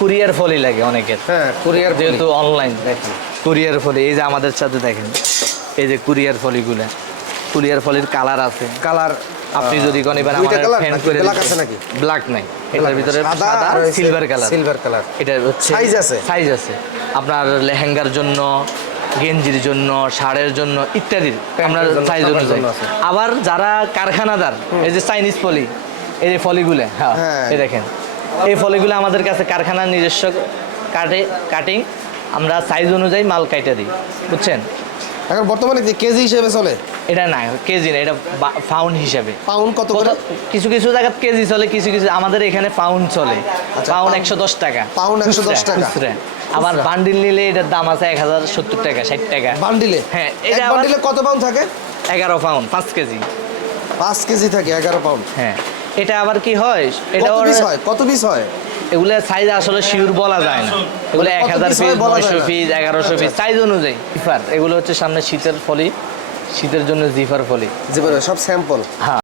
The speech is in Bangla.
কুরিয়ার ফলি লাগে অনেকের। হ্যাঁ কুরিয়ার যেহেতু অনলাইন দেখেন। কুরিয়ার ফলি এই যে আমাদের সাথে দেখেন এই যে কুরিয়ার ফলিগুলা কুরিয়ার ফলির কালার আছে। কালার আপনি যদি কোন এবার colour ফ্যান? করে black আছে নাকি? ব্ল্যাক নাই। এটার ভিতরে সাদা আর সিলভার কালার silver color। এটা হচ্ছে Size আছে? সাইজ আছে। আপনার লেহেঙ্গার জন্য গেঞ্জির জন্য শাড়ের জন্য ইত্যাদি আমরা জন্য, সাইজ অনুযায়ী। আবার যারা কারখানাদার এই যে চাইনিজ ফলি এই যে ফলিগুলো হ্যাঁ হ্যাঁ। এই দেখেন। এই ফলিগুলো আমাদের কাছে কারখানার নিজস্ব কাটে কাটিং আমরা সাইজ অনুযায়ী মাল কাইটা দিই বুঝছেন? এখন বর্তমানে যে কেজি হিসেবে চলে? এটা না কেজি না এটা পাউন্ড হিসাবে। পাউন্ড কত করে? কিছু কিছু জায়গায় কেজি চলে কিছু কিছু আমাদের এখানে পাউন্ড চলে। আচ্ছা, পাউন্ড pound- একশো দশ টাকা। পাউন্ড 110 খুচরা, টাকা। আবার বান্ডিল নিলে এটার দাম আছে এক হাজার সত্তর টাকা ষাট টাকা। বান্ডিলে হ্যাঁ, এটা বান্ডিলে কত পাউন্ড থাকে? এগারো পাউন্ড পাঁচ কেজি। পাঁচ কেজি থাকে এগারো পাউন্ড হ্যাঁ। এটা আবার কি হয়? এটা কত পিস হয়? কত পিস হয়? এগুলো সাইজ আসলে শিওর বলা যায় না। এগুলো এক হাজার পিস নয়শো। পিস এগারোশো পিস সাইজ অনুযায়ী। জিফার এগুলো হচ্ছে সামনে শীতের ফলি। শীতের জন্য জিফার ফলি। জিফার সব স্যাম্পল হ্যাঁ।